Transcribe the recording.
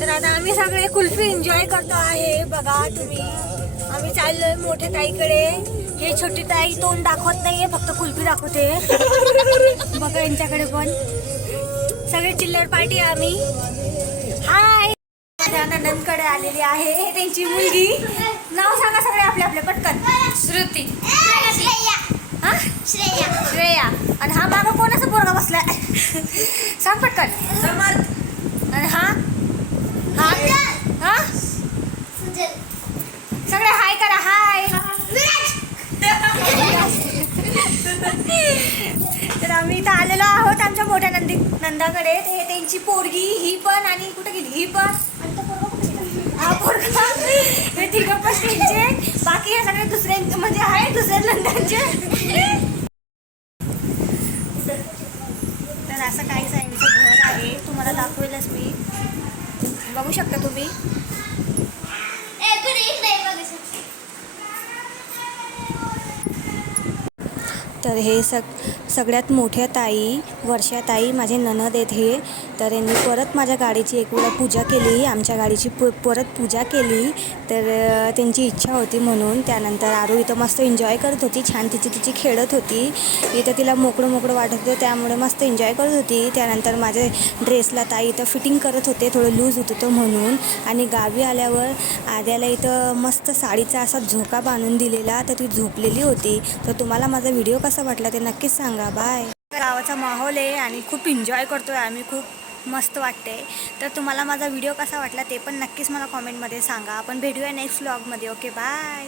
तर आता आम्ही सगळे कुल्फी एन्जॉय करतो आहे. बघा तुम्ही, आम्ही चाललोय मोठ्या ताईकडे. हे छोटी ताई तोंड दाखवत नाहीये, फक्त कुल्फी दाखवते. बघा यांच्याकडे पण सगळे चिल्लर पार्टी आम्ही. हाय, माझ्या नंदकडे आलेली आहे त्यांची मुलगी. नाव सांगा सगळे आपले आपले पटकन. श्रुती, हा श्रेया. आणि हा मागं कोणाचा पोरगा बसलाय सांग पटकन. समर्थ. आणि हा हा हा सगळे हाय करा. हाय. तर आम्ही इथं आलेलो आहोत आमच्या मोठ्या नंदाकडे. ते त्यांची पोरगी ही पण, आणि कुठे गेली ही पण, हा पोरगा. हे तिघं पण त्यांचे, बाकी हे सगळे दुसरे म्हणजे आहे दुसऱ्या नंदांचे. तर असं काहीच आहे, आमचं घर आहे. तुम्हाला दाखवेलच मी. बघू शकता तुम्ही. तर हे सगळ्यात मोठ्या ताई, वर्षा ताई, माझे ननद आहेत हे. तर यांनी परत माझ्या गाडीची एक वेळा पूजा केली, आमच्या गाडीची परत पूजा केली. तर त्यांची इच्छा होती म्हणून. त्यानंतर आरू इथं मस्त एन्जॉय करत होती, छान तिची खेळत होती. इथं तिला मोकळं वाटत होतं, त्यामुळे मस्त एन्जॉय करत होती. त्यानंतर माझ्या ड्रेसला ताई इथं फिटिंग करत होते, थोडं लूज होत होतं म्हणून. आणि गावी आल्यावर आद्याला इथं मस्त साडीचा असा झोका बांधून दिलेला, तर ती झोपलेली होती. तर तुम्हाला माझा व्हिडिओ कसा वाटला ते नक्कीच सांगा. बाय. गावाचा माहोल आहे आणि खूप एन्जॉय करतोय आम्ही, खूप मस्त वाटते. तर तुम्हाला माझा व्हिडिओ कसा वाटला ते पण नक्कीच मला कॉमेंटमध्ये सांगा. आपण भेटूया नेक्स्ट व्लॉगमध्ये. Okay, bye.